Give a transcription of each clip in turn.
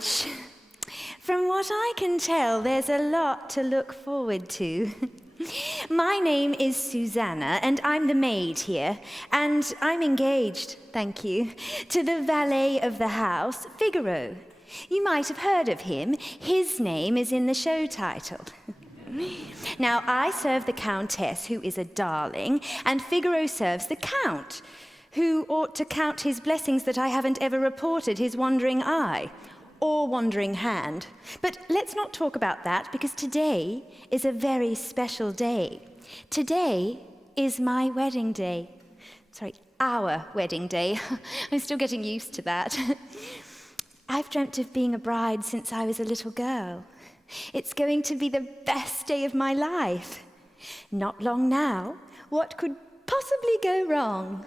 marriage. From what I can tell, there's a lot to look forward to. My name is Susanna, and I'm the maid here, and I'm engaged, thank you, to the valet of the house, Figaro. You might have heard of him. His name is in the show title. Now, I serve the Countess, who is a darling, and Figaro serves the Count, who ought to count his blessings that I haven't ever reported his wandering eye or wandering hand. But let's not talk about that, because today is a very special day. Today is my wedding day. Sorry, our wedding day. I'm still getting used to that. I've dreamt of being a bride since I was a little girl. It's going to be the best day of my life. Not long now. What could possibly go wrong?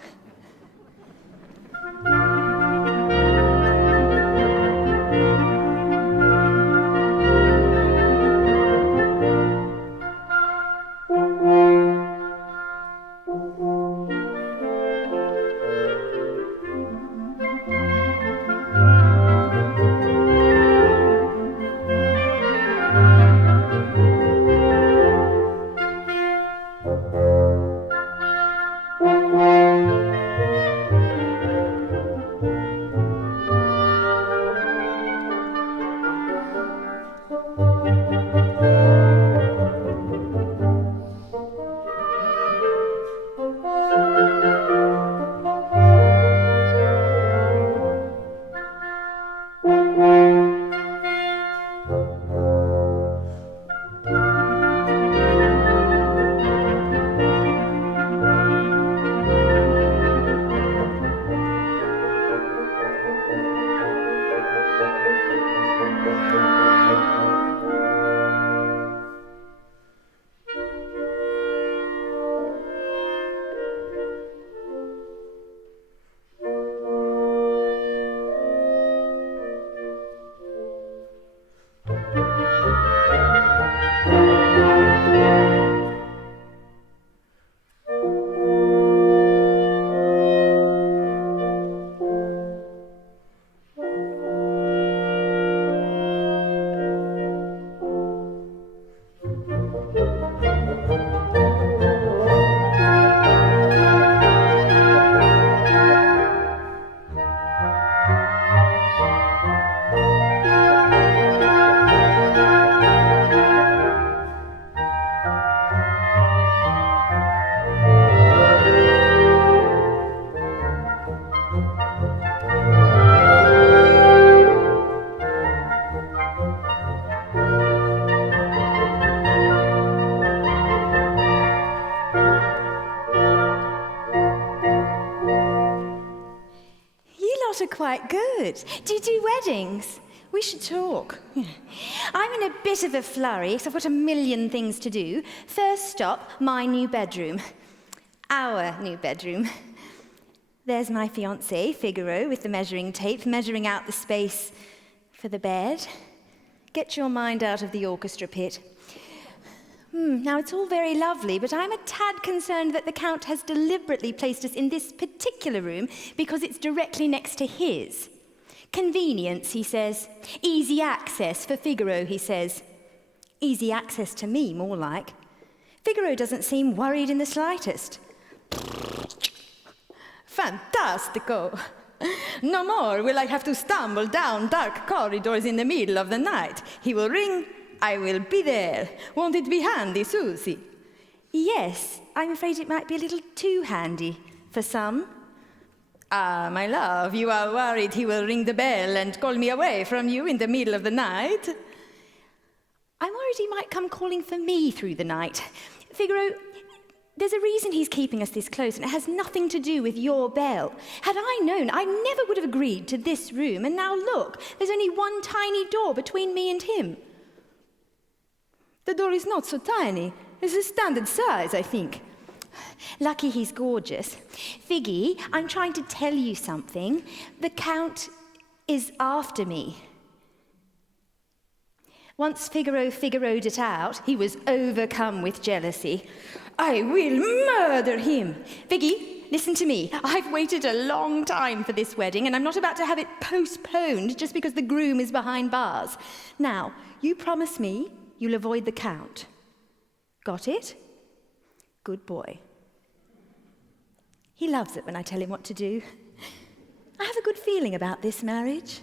Quite good. Do you do weddings? We should talk. I'm in a bit of a flurry because I've got a million things to do. First stop, my new bedroom. Our new bedroom. There's my fiancé, Figaro, with the measuring tape, measuring out the space for the bed. Get your mind out of the orchestra pit. Now, it's all very lovely, but I'm a tad concerned that the Count has deliberately placed us in this particular room because it's directly next to his. Convenience, he says. Easy access for Figaro, he says. Easy access to me, more like. Figaro doesn't seem worried in the slightest. Fantastico! No more will I have to stumble down dark corridors in the middle of the night. He will ring. I will be there. Won't it be handy, Susie? Yes, I'm afraid it might be a little too handy for some. Ah, my love, you are worried he will ring the bell and call me away from you in the middle of the night? I'm worried he might come calling for me through the night. Figaro, there's a reason he's keeping us this close, and it has nothing to do with your bell. Had I known, I never would have agreed to this room, and now look, there's only one tiny door between me and him. The door is not so tiny. It's a standard size, I think. Lucky he's gorgeous. Figgy, I'm trying to tell you something. The Count is after me. Once Figaro figured it out, he was overcome with jealousy. I will murder him. Figgy, Listen to me. I've waited a long time for this wedding, and I'm not about to have it postponed just because the groom is behind bars. Now, you promise me you'll avoid the count. Got it? Good boy. He loves it when I tell him what to do. I have a good feeling about this marriage.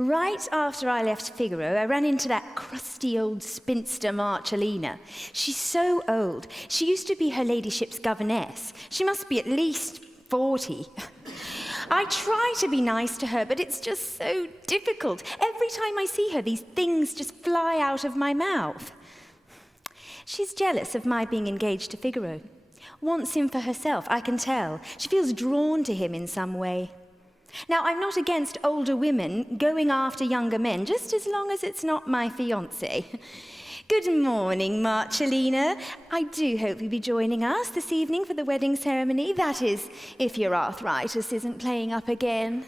Right after I left Figaro, I ran into that crusty old spinster Marcellina. She's so old. She used to be her ladyship's governess. She must be at least 40. I try to be nice to her, but it's just so difficult. Every time I see her, these things just fly out of my mouth. She's jealous of my being engaged to Figaro. Wants him for herself, I can tell. She feels drawn to him in some way. Now, I'm not against older women going after younger men, just as long as it's not my fiancé. Good morning, Marcellina. I do hope you'll be joining us this evening for the wedding ceremony. That is, if your arthritis isn't playing up again.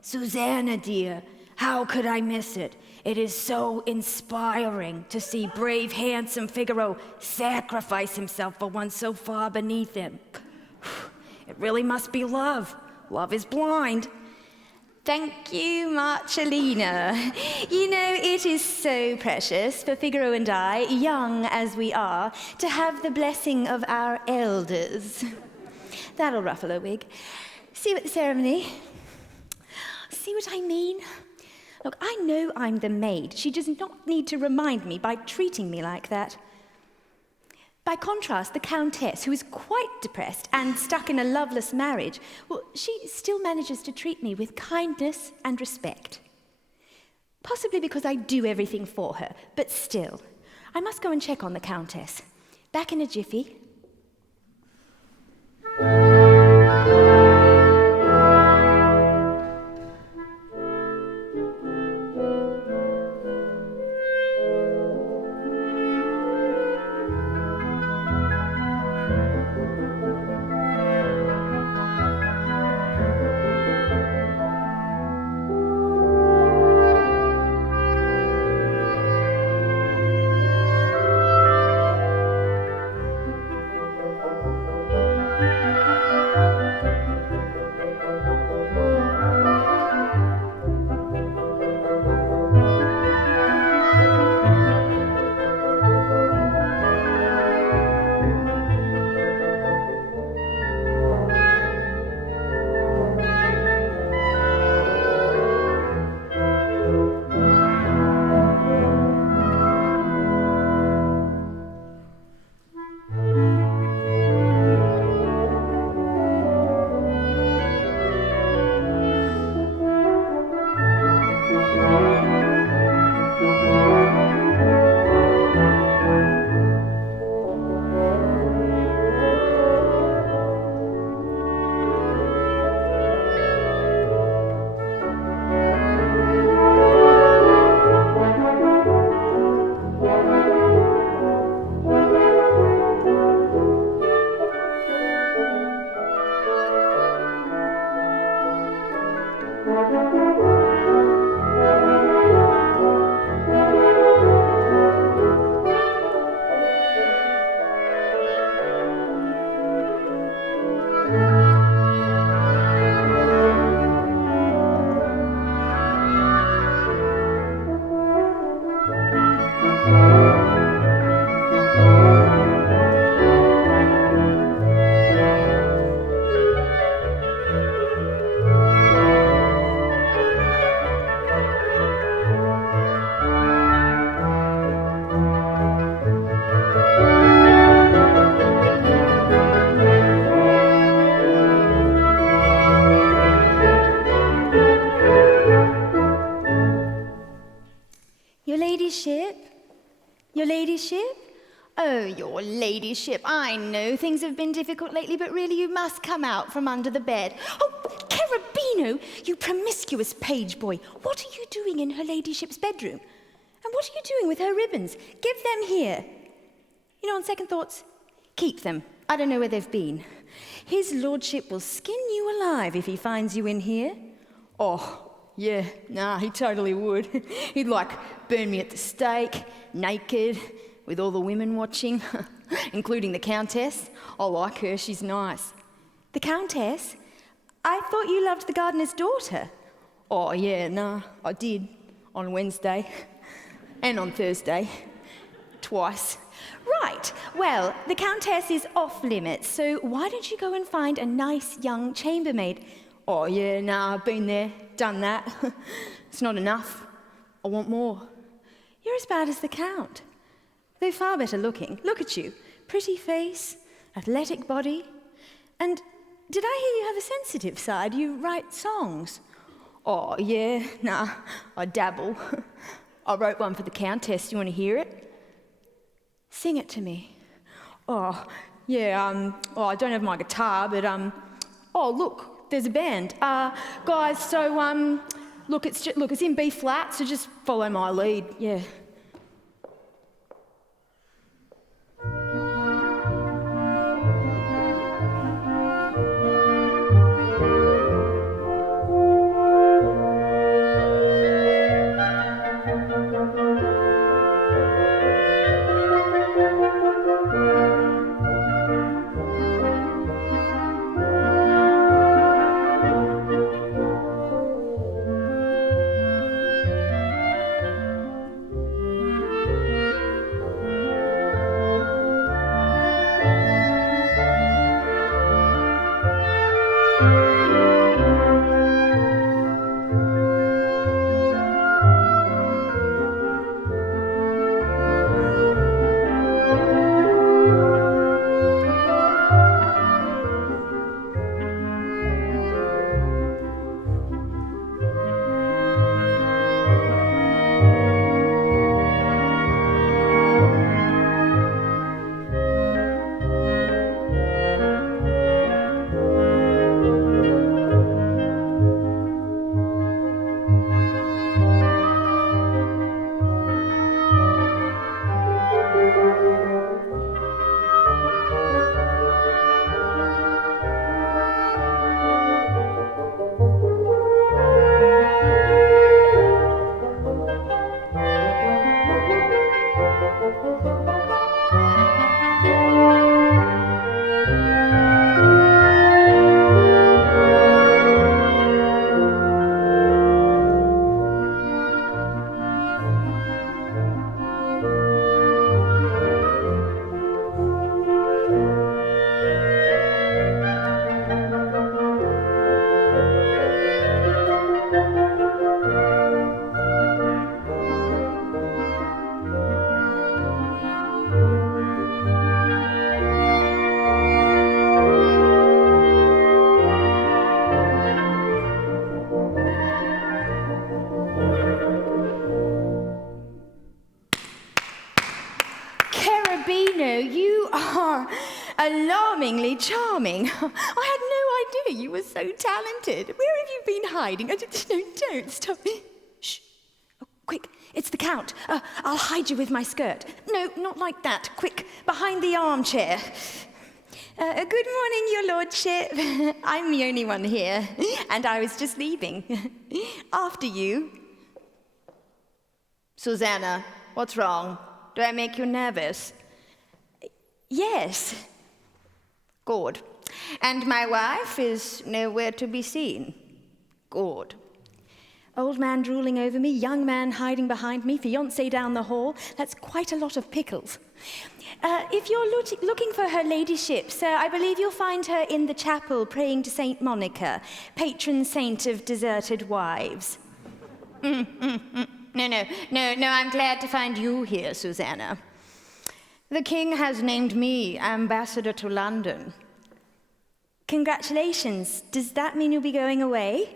Susanna, dear, how could I miss it? It is so inspiring to see brave, handsome Figaro sacrifice himself for one so far beneath him. It really must be love. Love is blind. Thank you, Marcellina. You know, it is so precious for Figaro and I, young as we are, to have the blessing of our elders. That'll ruffle a wig. See you at the ceremony. See what I mean? Look, I know I'm the maid. She does not need to remind me by treating me like that. By contrast, the Countess, who is quite depressed and stuck in a loveless marriage, well, she still manages to treat me with kindness and respect. Possibly because I do everything for her, but still, I must go and check on the Countess. Back in a jiffy. Your ladyship? Your ladyship? Oh, your ladyship, I know things have been difficult lately, but really you must come out from under the bed. Oh, Cherubino, you promiscuous page boy, what are you doing in her ladyship's bedroom? And what are you doing with her ribbons? Give them here. You know, on second thoughts, keep them. I don't know where they've been. His lordship will skin you alive if he finds you in here. Oh, yeah, nah, he totally would. He'd, burn me at the stake, naked, with all the women watching, including the Countess. I like her, she's nice. The Countess? I thought you loved the gardener's daughter. Oh, yeah, nah, I did. On Wednesday. And on Thursday. Twice. Right, well, the Countess is off limits, so why don't you go and find a nice young chambermaid? Oh, yeah, nah, I've been there, done that. It's not enough. I want more. You're as bad as the Count. Though far better looking. Look at you. Pretty face, athletic body. And did I hear you have a sensitive side? You write songs? Oh, yeah, nah, I dabble. I wrote one for the Countess. You want to hear it? Sing it to me. Oh, yeah, I don't have my guitar, but, oh, look, there's a band. Guys, so, look, it's in B flat, so just follow my lead, yeah. Alarmingly charming. I had no idea you were so talented. Where have you been hiding? No, don't stop. Shh. Oh, quick, it's the Count. I'll hide you with my skirt. No, not like that. Quick, behind the armchair. Good morning, your lordship. I'm the only one here, and I was just leaving. After you. Susanna, what's wrong? Do I make you nervous? Yes. Good. And my wife is nowhere to be seen. Good. Old man drooling over me, young man hiding behind me, fiancé down the hall. That's quite a lot of pickles. If you're looking for her ladyship, sir, I believe you'll find her in the chapel praying to Saint Monica, patron saint of deserted wives. No, I'm glad to find you here, Susanna. The king has named me ambassador to London. Congratulations. Does that mean you'll be going away?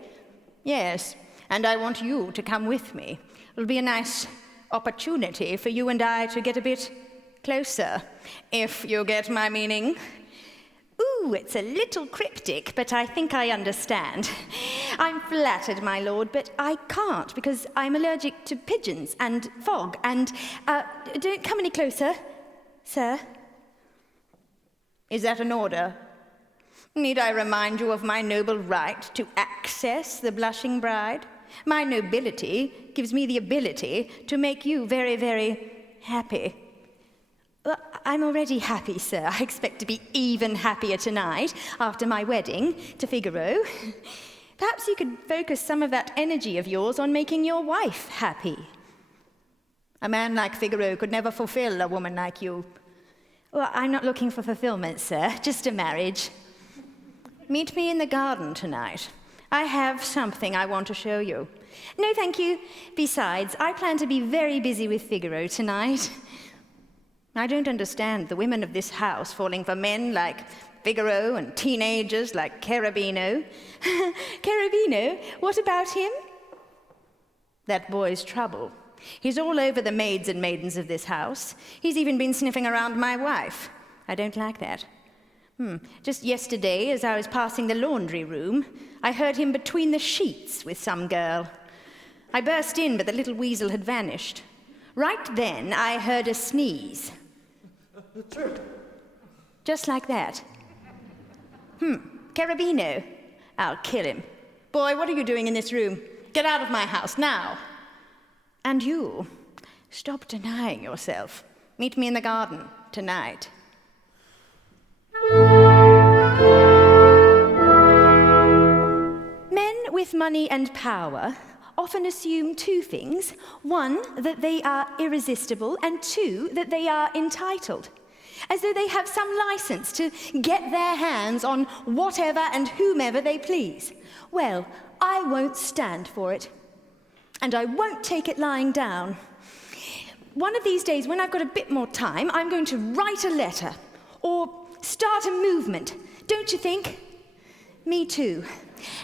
Yes, and I want you to come with me. It'll be a nice opportunity for you and I to get a bit closer, if you get my meaning. Ooh, it's a little cryptic, but I think I understand. I'm flattered, my lord, but I can't because I'm allergic to pigeons and fog and, don't come any closer, sir. Is that an order? Need I remind you of my noble right to access the blushing bride? My nobility gives me the ability to make you very, very happy. Well, I'm already happy, sir. I expect to be even happier tonight, after my wedding to Figaro. Perhaps you could focus some of that energy of yours on making your wife happy. A man like Figaro could never fulfill a woman like you. Well, I'm not looking for fulfillment, sir, just a marriage. Meet me in the garden tonight. I have something I want to show you. No, thank you. Besides, I plan to be very busy with Figaro tonight. I don't understand the women of this house falling for men like Figaro and teenagers like Cherubino. Cherubino? What about him? That boy's trouble. He's all over the maids and maidens of this house. He's even been sniffing around my wife. I don't like that. Just yesterday, as I was passing the laundry room, I heard him between the sheets with some girl. I burst in, but the little weasel had vanished. Right then, I heard a sneeze. Just like that. Cherubino. I'll kill him. Boy, what are you doing in this room? Get out of my house, now. And you, stop denying yourself. Meet me in the garden tonight. Men with money and power often assume two things. One, that they are irresistible, and two, that they are entitled. As though they have some license to get their hands on whatever and whomever they please. Well, I won't stand for it. And I won't take it lying down. One of these days, when I've got a bit more time, I'm going to write a letter. Or start a movement. Don't you think? Me too.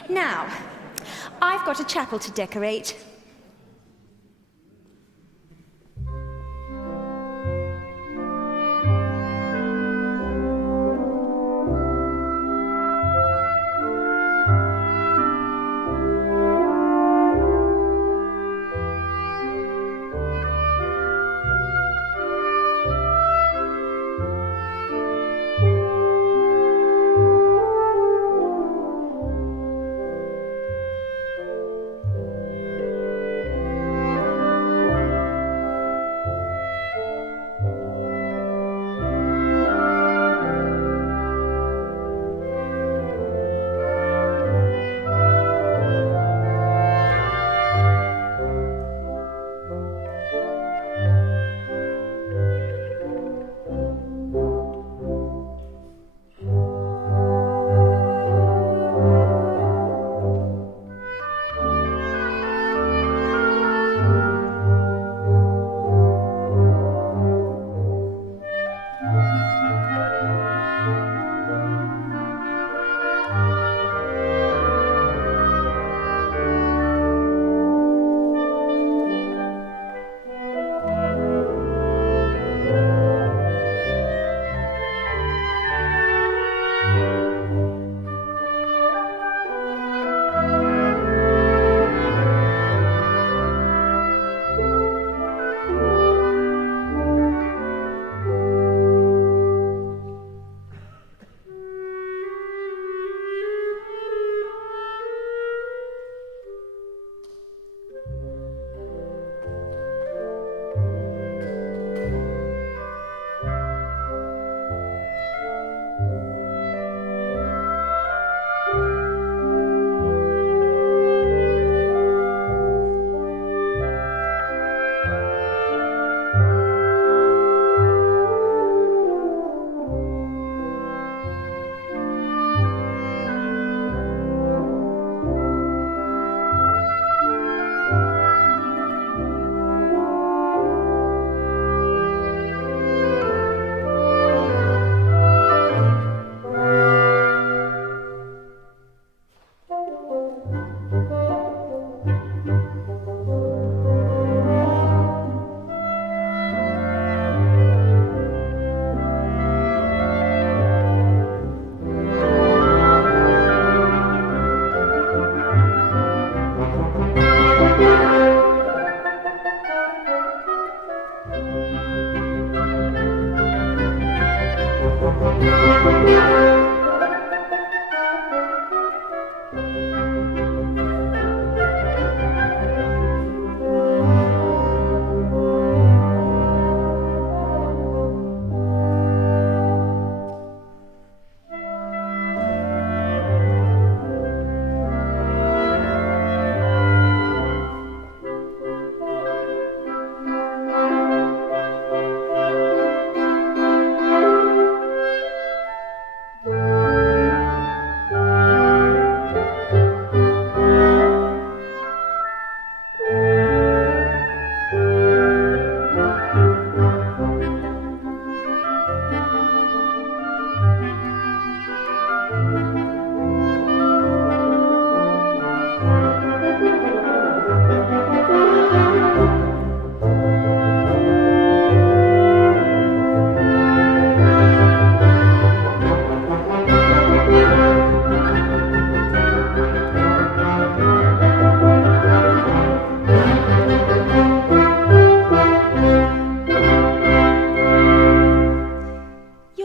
Now, I've got a chapel to decorate.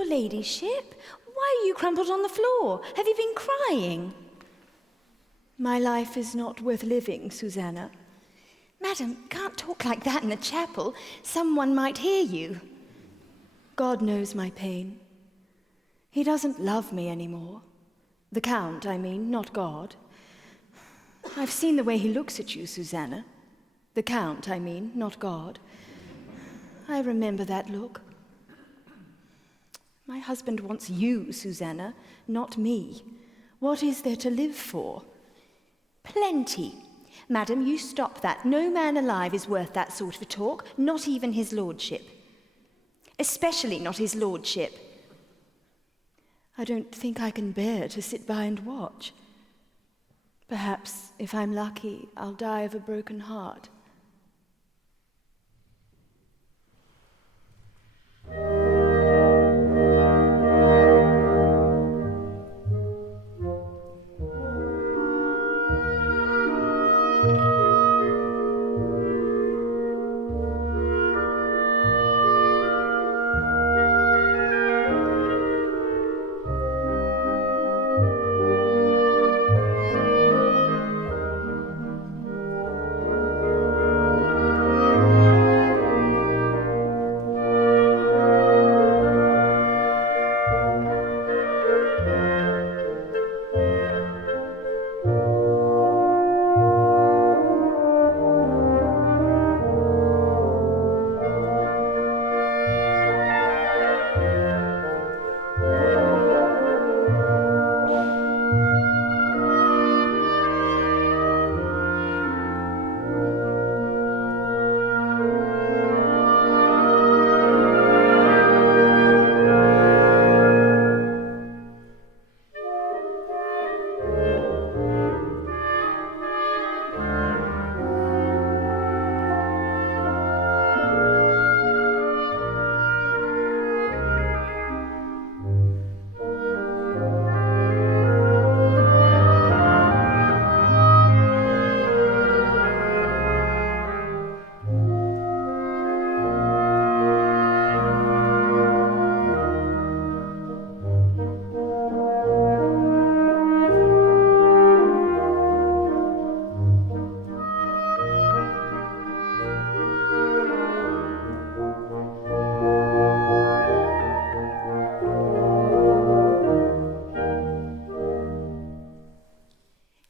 Ladyship, why are you crumpled on the floor? Have you been crying? My life is not worth living, Susanna. Madam, can't talk like that in the chapel. Someone might hear you. God knows my pain. He doesn't love me anymore. The Count, I mean, not God. I've seen the way he looks at you, Susanna. The Count, I mean, not God. I remember that look. My husband wants you, Susanna, not me. What is there to live for? Plenty. Madam, you stop that. No man alive is worth that sort of a talk, not even his lordship. Especially not his lordship. I don't think I can bear to sit by and watch. Perhaps, if I'm lucky, I'll die of a broken heart.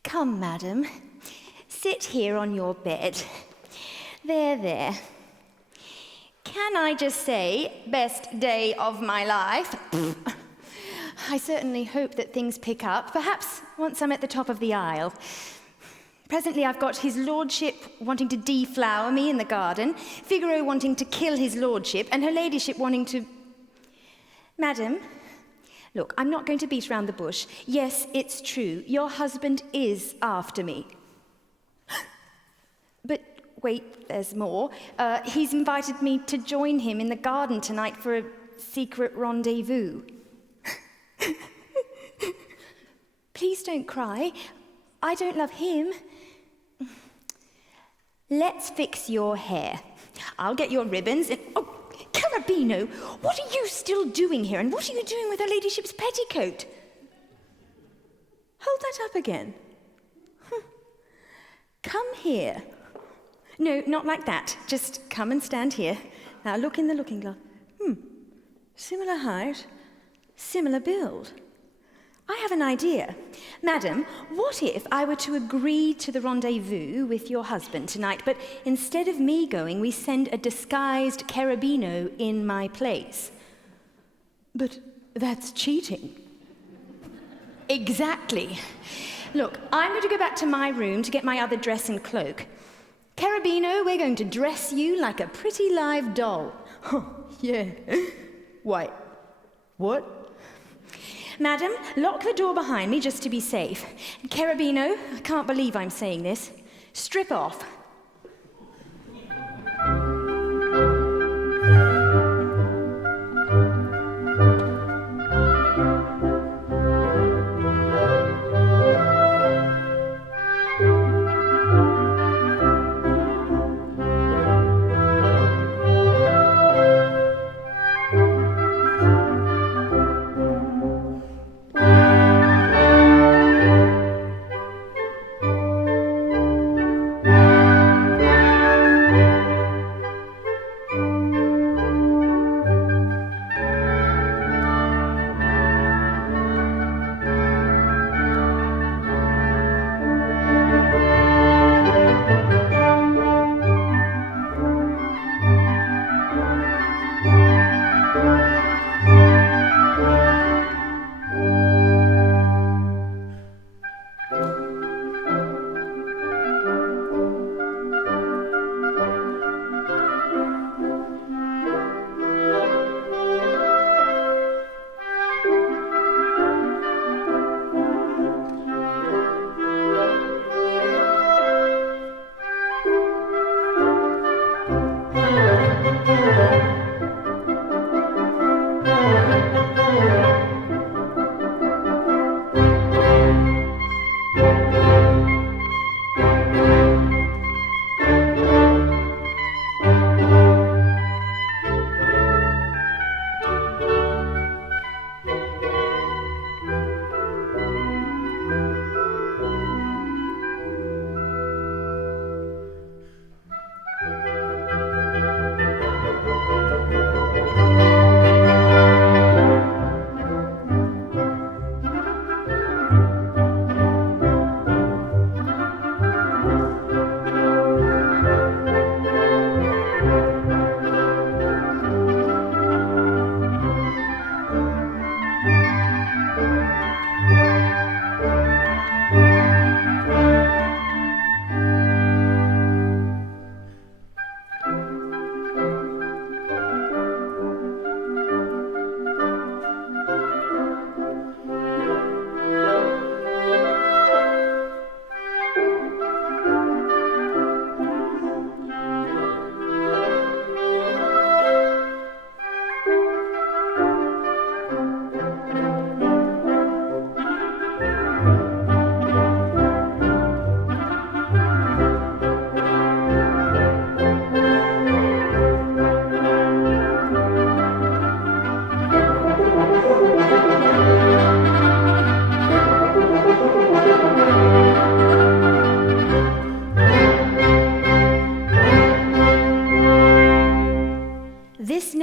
Come, madam, sit here on your bed. There. Can I just say, best day of my life? I certainly hope that things pick up, perhaps once I'm at the top of the aisle. Presently I've got his lordship wanting to deflower me in the garden, Figaro wanting to kill his lordship, and her ladyship wanting to... Madam, look, I'm not going to beat around the bush. Yes, it's true, your husband is after me. But wait, there's more. He's invited me to join him in the garden tonight for a secret rendezvous. Please don't cry. I don't love him. Let's fix your hair. I'll get your ribbons and... Oh, Carabino, what are you still doing here? And what are you doing with her ladyship's petticoat? Hold that up again. Come here. No, not like that. Just come and stand here. Now look in the looking glass. Similar height, similar build. I have an idea. Madam, what if I were to agree to the rendezvous with your husband tonight, but instead of me going, we send a disguised Carabino in my place? But that's cheating. Exactly. Look, I'm going to go back to my room to get my other dress and cloak. Carabino, we're going to dress you like a pretty live doll. Yeah. Wait, what? Madam, lock the door behind me just to be safe. Carabino, I can't believe I'm saying this. Strip off.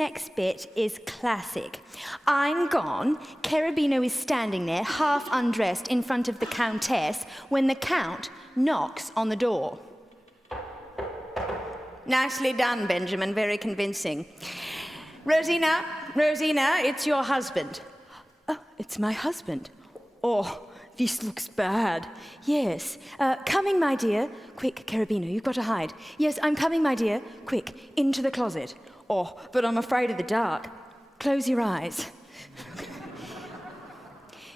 next bit is classic. I'm gone, Cherubino is standing there, half undressed in front of the Countess, when the Count knocks on the door. Nicely done, Benjamin, very convincing. Rosina, it's your husband. Oh, it's my husband. Oh, this looks bad. Yes. Coming, my dear. Quick, Cherubino, you've got to hide. Yes, I'm coming, my dear. Quick, into the closet. Oh, but I'm afraid of the dark. Close your eyes.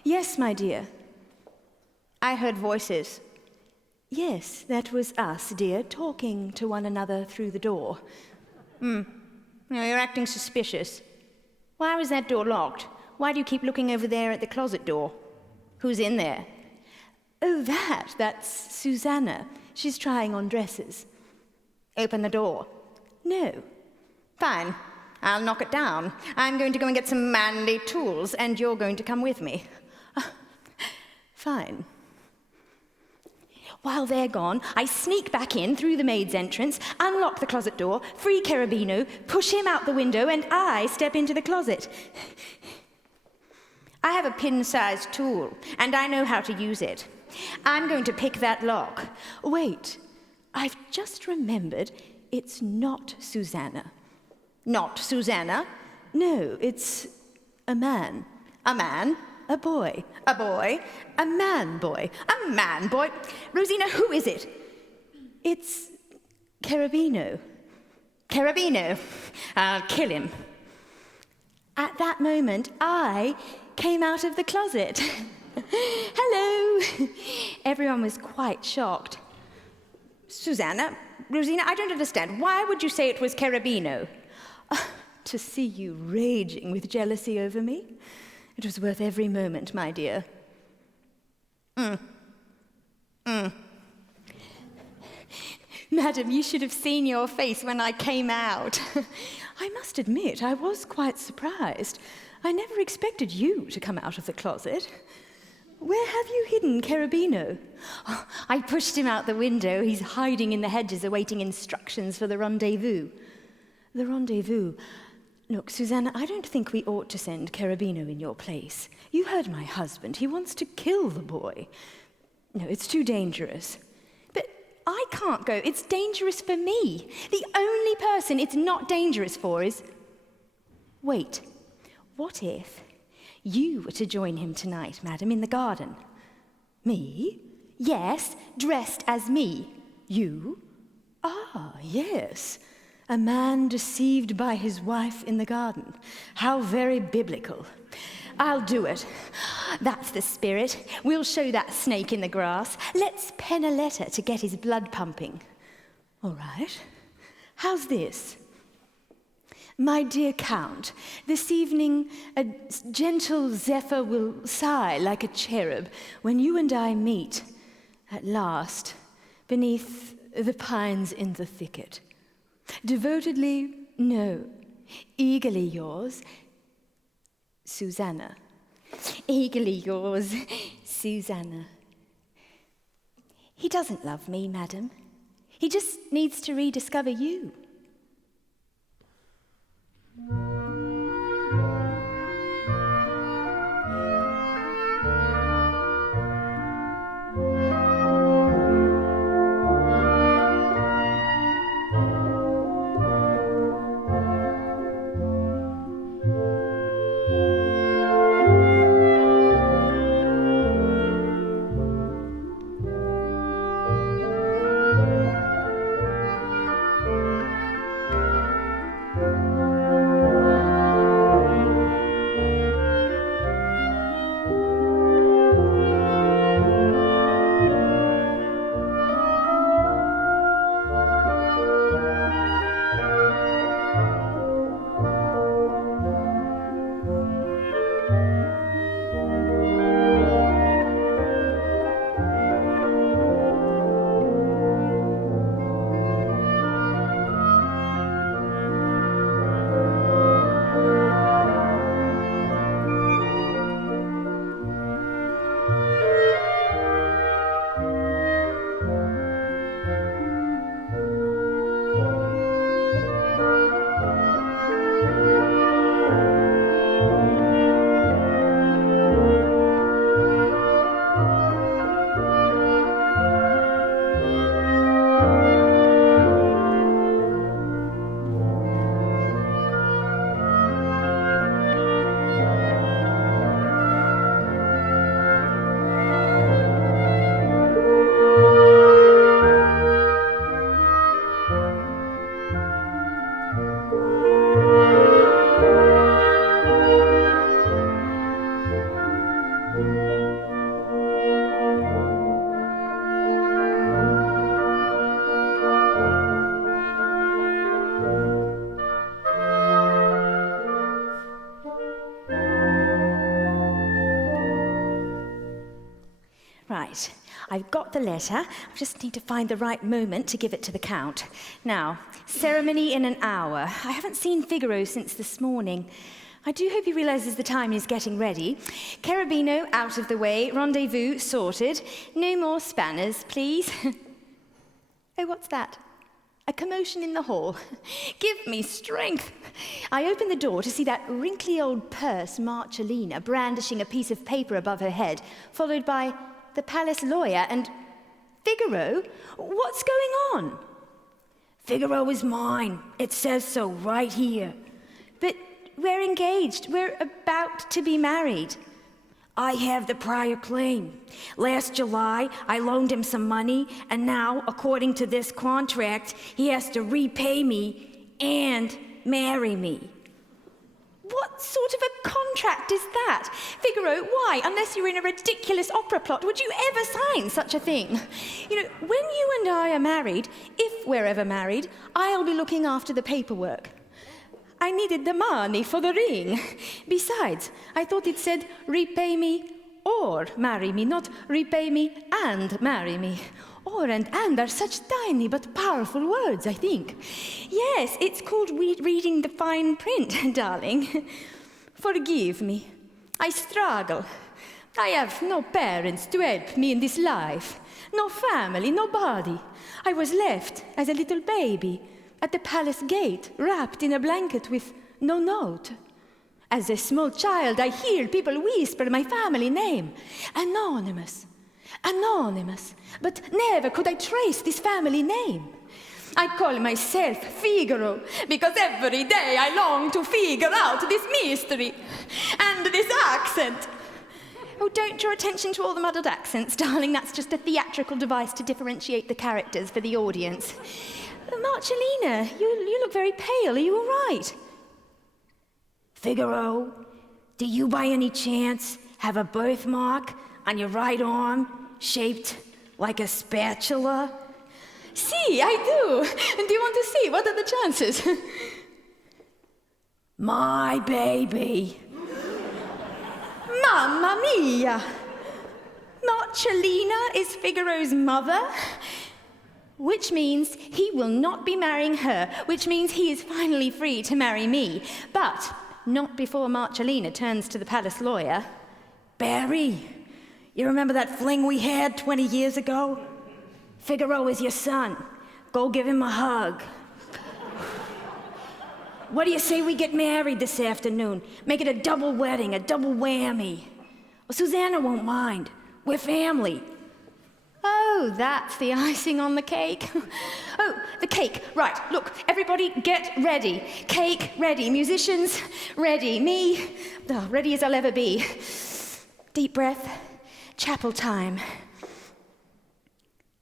Yes, my dear. I heard voices. Yes, that was us, dear, talking to one another through the door. No, you're acting suspicious. Why was that door locked? Why do you keep looking over there at the closet door? Who's in there? Oh, that's Susanna. She's trying on dresses. Open the door. No, Fine. I'll knock it down. I'm going to go and get some manly tools, and you're going to come with me. Fine. While they're gone, I sneak back in through the maid's entrance, unlock the closet door, free Cherubino, push him out the window, and I step into the closet. I have a pin-sized tool, and I know how to use it. I'm going to pick that lock. Wait, I've just remembered it's not Susanna. Not Susanna? No, it's a man. A man? A boy. A boy? A man boy. A man boy? Rosina, who is it? It's Cherubino. Cherubino. I'll kill him. At that moment, I came out of the closet. Hello. Everyone was quite shocked. Susanna, Rosina, I don't understand. Why would you say it was Cherubino? To see you raging with jealousy over me. It was worth every moment, my dear. Madam, you should have seen your face when I came out. I must admit, I was quite surprised. I never expected you to come out of the closet. Where have you hidden Cherubino? Oh, I pushed him out the window. He's hiding in the hedges, awaiting instructions for the rendezvous. The rendezvous? Look, Susanna, I don't think we ought to send Cherubino in your place. You heard my husband. He wants to kill the boy. No, it's too dangerous. But I can't go. It's dangerous for me. The only person it's not dangerous for is... Wait, what if you were to join him tonight, madam, in the garden? Me? Yes, dressed as me. You? Ah, yes. A man deceived by his wife in the garden. How very biblical. I'll do it. That's the spirit. We'll show that snake in the grass. Let's pen a letter to get his blood pumping. All right. How's this? My dear Count, this evening a gentle zephyr will sigh like a cherub when you and I meet, at last, beneath the pines in the thicket. Devotedly, no, eagerly yours, Susanna. Eagerly yours, Susanna. He doesn't love me, madam. He just needs to rediscover you. Right, I've got the letter. I just need to find the right moment to give it to the Count. Now, ceremony in an hour. I haven't seen Figaro since this morning. I do hope he realizes the time is getting ready. Carabino out of the way, rendezvous sorted. No more spanners, please. Oh, what's that? A commotion in the hall. Give me strength. I open the door to see that wrinkly old purse Marcellina brandishing a piece of paper above her head, followed by the palace lawyer and Figaro. What's going on? Figaro is mine. It says so right here. But we're engaged. We're about to be married. I have the prior claim. Last July, I loaned him some money, and now, according to this contract, he has to repay me and marry me. What sort of a contract is that? Figaro, why, unless you're in a ridiculous opera plot, would you ever sign such a thing? You know, when you and I are married, if we're ever married, I'll be looking after the paperwork. I needed the money for the ring. Besides, I thought it said repay me or marry me, not repay me and marry me. Or and are such tiny but powerful words, I think. Yes, it's called reading the fine print, darling. Forgive me. I struggle. I have no parents to help me in this life. No family, nobody. I was left as a little baby at the palace gate, wrapped in a blanket with no note. As a small child, I hear people whisper my family name. Anonymous. Anonymous. But never could I trace this family name. I call myself Figaro because every day I long to figure out this mystery and this accent. Oh, don't draw attention to all the muddled accents, darling. That's just a theatrical device to differentiate the characters for the audience. Marcellina, you look very pale. Are you all right? Figaro, do you by any chance have a birthmark on your right arm shaped like a spatula? See, I do. And do you want to see? What are the chances? My baby. Mamma mia! Marcellina is Figaro's mother? Which means he will not be marrying her, which means he is finally free to marry me. But not before Marcellina turns to the palace lawyer. Barry, you remember that fling we had 20 years ago? Figaro is your son. Go give him a hug. What do you say we get married this afternoon? Make it a double wedding, a double whammy. Well, Susanna won't mind. We're family. Oh, that's the icing on the cake. Oh, the cake. Right, look, everybody get ready. Cake ready. Musicians ready. Me, ready as I'll ever be. Deep breath. Chapel time.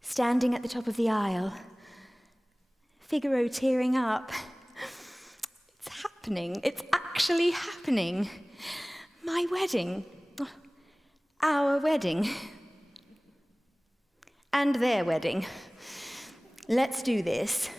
Standing at the top of the aisle. Figaro tearing up. It's happening. It's actually happening. My wedding. Our wedding. And their wedding. Let's do this.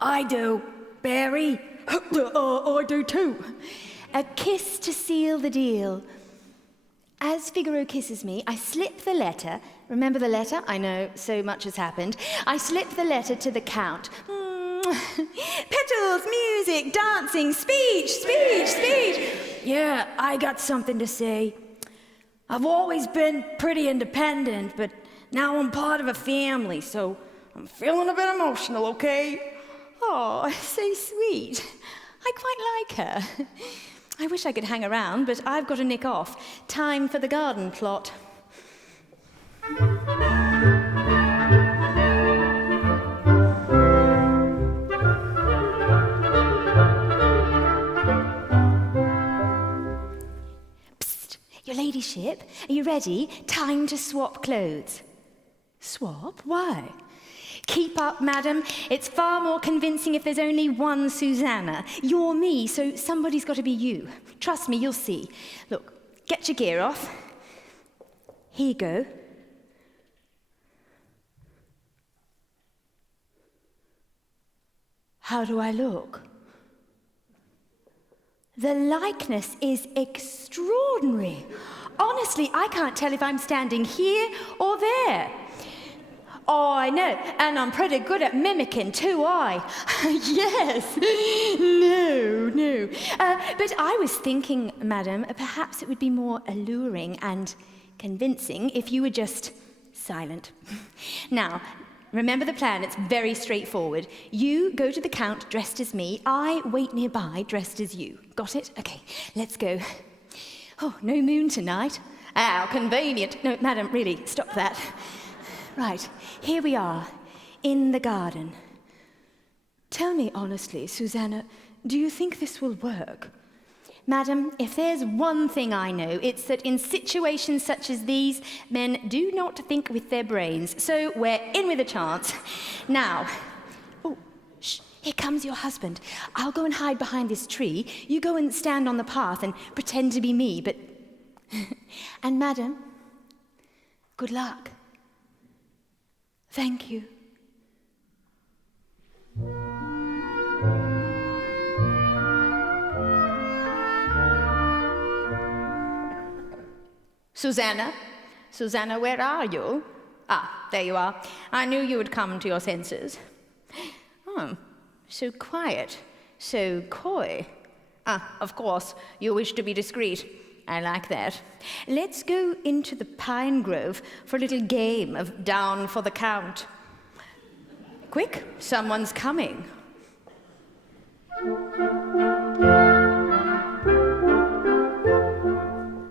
I do. Barry? I do too. A kiss to seal the deal. As Figaro kisses me, I slip the letter. Remember the letter? I know, so much has happened. I slip the letter to the Count. Petals, music, dancing, speech. Yeah, I got something to say. I've always been pretty independent, but now I'm part of a family, so I'm feeling a bit emotional, okay? Oh, so sweet. I quite like her. I wish I could hang around, but I've got to nick off. Time for the garden plot. Psst, your ladyship, are you ready? Time to swap clothes. Swap? Why? Keep up, madam. It's far more convincing if there's only one Susanna. You're me, so somebody's got to be you. Trust me, you'll see. Look, get your gear off. Here you go. How do I look? The likeness is extraordinary. Honestly, I can't tell if I'm standing here or there. Oh, I know, and I'm pretty good at mimicking too, Yes. No. But I was thinking, madam, perhaps it would be more alluring and convincing if you were just silent. Now, remember the plan, it's very straightforward. You go to the Count dressed as me, I wait nearby dressed as you. Got it? Okay, let's go. Oh, no moon tonight. How convenient. No, madam, really, stop that. Right, here we are, in the garden. Tell me honestly, Susanna, do you think this will work? Madam, if there's one thing I know, it's that in situations such as these, men do not think with their brains, so we're in with a chance. Now, shh, here comes your husband. I'll go and hide behind this tree. You go and stand on the path and pretend to be me, but... And madam, good luck. Thank you. Susanna? Susanna, where are you? Ah, there you are. I knew you would come to your senses. Oh, so quiet, so coy. Ah, of course, you wish to be discreet. I like that. Let's go into the pine grove for a little game of down for the Count. Quick, someone's coming.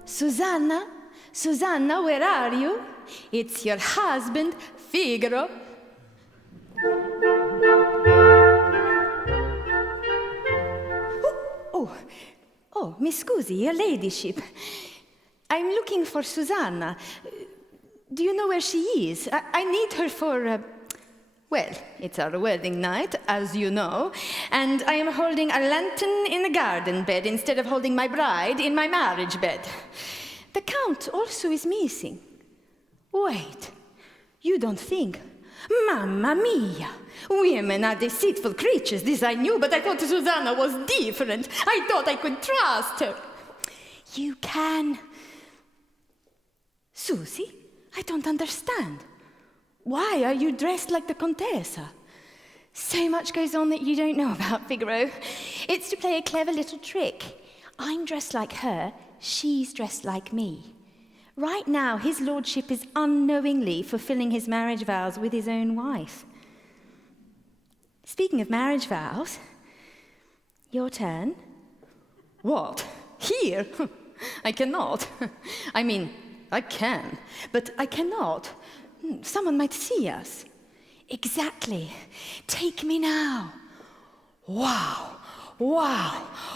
Susanna? Susanna, where are you? It's your husband, Figaro. Oh, mi scusi, your ladyship. I'm looking for Susanna. Do you know where she is? I need her for, well, it's our wedding night, as you know, and I am holding a lantern in the garden bed instead of holding my bride in my marriage bed. The Count also is missing. Wait, you don't think? Mamma mia! Women are deceitful creatures, this I knew, but I thought Susanna was different. I thought I could trust her. You can. Susie, I don't understand. Why are you dressed like the Contessa? So much goes on that you don't know about, Figaro. It's to play a clever little trick. I'm dressed like her, she's dressed like me. Right now, his lordship is unknowingly fulfilling his marriage vows with his own wife. Speaking of marriage vows, your turn. What? Here? I cannot. I mean, I can, but I cannot. Someone might see us. Exactly. Take me now. Wow.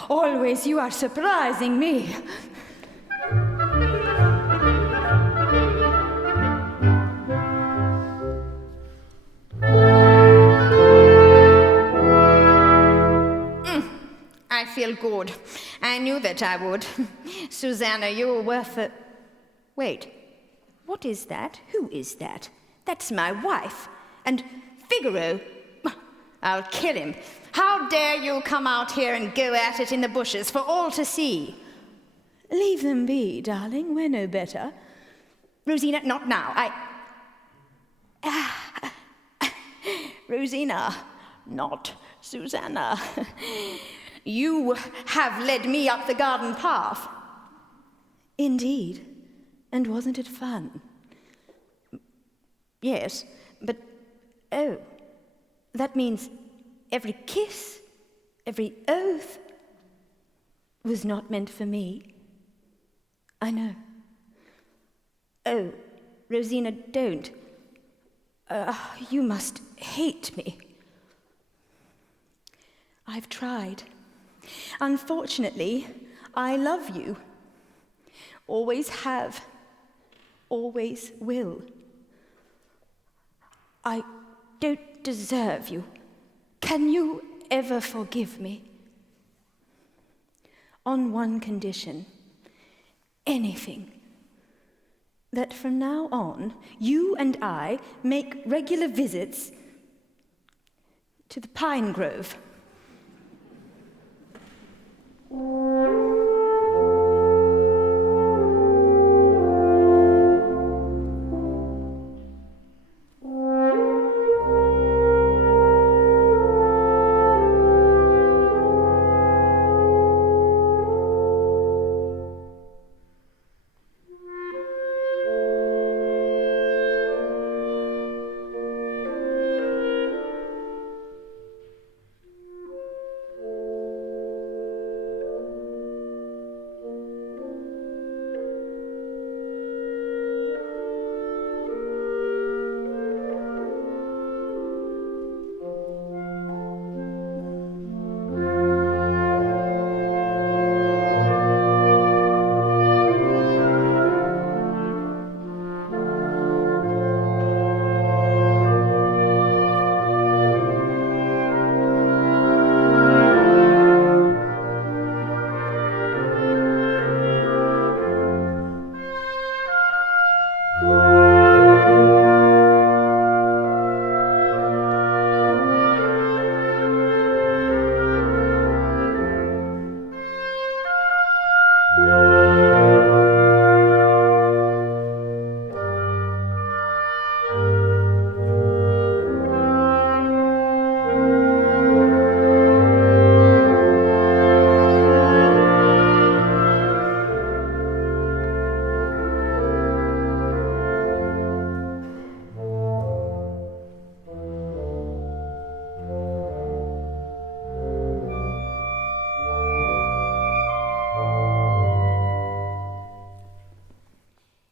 Always you are surprising me. I feel good. I knew that I would. Susanna, you're worth it. Wait, what is that? Who is that? That's my wife. And Figaro. I'll kill him. How dare you come out here and go at it in the bushes for all to see? Leave them be, darling. We're no better. Rosina, not now. Rosina, not Susanna. You have led me up the garden path. Indeed. And wasn't it fun? Yes, but, oh, that means every kiss, every oath was not meant for me. I know. Oh, Rosina, don't. You must hate me. I've tried. Unfortunately, I love you. Always have. Always will. I don't deserve you. Can you ever forgive me? On one condition. Anything. That from now on, you and I make regular visits to the pine grove.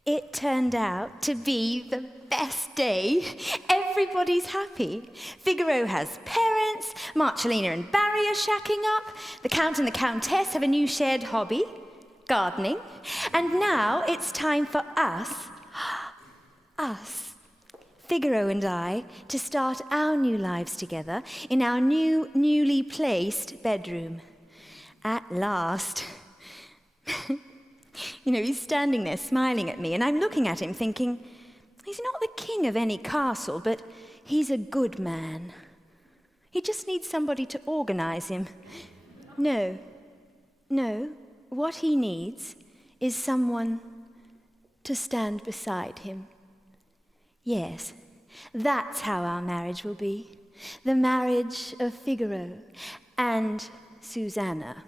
It turned out to be the best day. Everybody's happy. Figaro has parents, Marcellina and Barry are shacking up, the Count and the Countess have a new shared hobby, gardening, and now it's time for us, Figaro and I, to start our new lives together in our newly placed bedroom. At last. You know, he's standing there smiling at me, and I'm looking at him thinking, he's not the king of any castle, but he's a good man. He just needs somebody to organize him. No, what he needs is someone to stand beside him. Yes, that's how our marriage will be. The marriage of Figaro and Susanna.